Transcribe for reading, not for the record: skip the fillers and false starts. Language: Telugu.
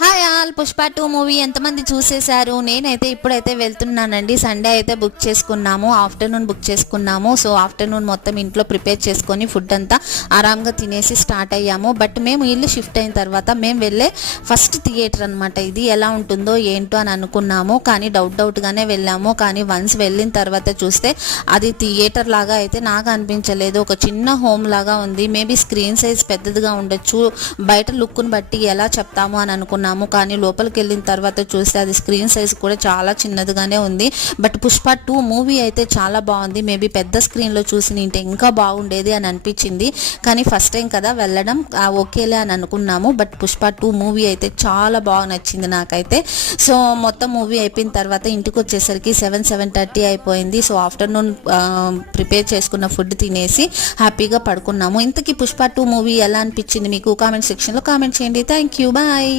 హాయ్ ఆల్, పుష్ప 2 మూవీ ఎంతమంది చూసేశారు? నేనైతే ఇప్పుడైతే వెళ్తున్నానండి. సండే అయితే బుక్ చేసుకున్నాము, ఆఫ్టర్నూన్ బుక్ చేసుకున్నాము. సో ఆఫ్టర్నూన్ మొత్తం ఇంట్లో ప్రిపేర్ చేసుకొని ఫుడ్ అంతా ఆరాంగా తినేసి స్టార్ట్ అయ్యాము. బట్ మేము ఇల్లు షిఫ్ట్ అయిన తర్వాత మేము వెళ్ళే ఫస్ట్ థియేటర్ అనమాట ఇది. ఎలా ఉంటుందో ఏంటో అని అనుకున్నాము, కానీ డౌట్గానే వెళ్ళాము. కానీ వన్స్ వెళ్ళిన తర్వాత చూస్తే అది థియేటర్ లాగా అయితే నాకు అనిపించలేదు. ఒక చిన్న హోమ్ లాగా ఉంది. మేబీ స్క్రీన్ సైజ్ పెద్దదిగా ఉండొచ్చు, బయట లుక్ను బట్టి ఎలా చెప్తాము అని అనుకున్నాము. కానీ లోపలికి వెళ్ళిన తర్వాత చూస్తే అది స్క్రీన్ సైజ్ కూడా చాలా చిన్నదిగానే ఉంది. బట్ పుష్ప 2 మూవీ అయితే చాలా బాగుంది. మేబీ పెద్ద స్క్రీన్లో చూసి నింటే ఇంకా బాగుండేది అని అనిపించింది. కానీ ఫస్ట్ టైం కదా వెళ్ళడం, ఓకేలే అని అనుకున్నాము. బట్ పుష్ప 2 మూవీ అయితే చాలా బాగా నచ్చింది నాకైతే. సో మొత్తం మూవీ అయిపోయిన తర్వాత ఇంటికి వచ్చేసరికి 7:30 అయిపోయింది. సో ఆఫ్టర్నూన్ ప్రిపేర్ చేసుకున్న ఫుడ్ తినేసి హ్యాపీగా పడుకున్నాము. ఇంతకీ పుష్ప 2 మూవీ ఎలా అనిపించింది మీకు? కామెంట్ సెక్షన్లో కామెంట్ చేయండి. Thank you, bye.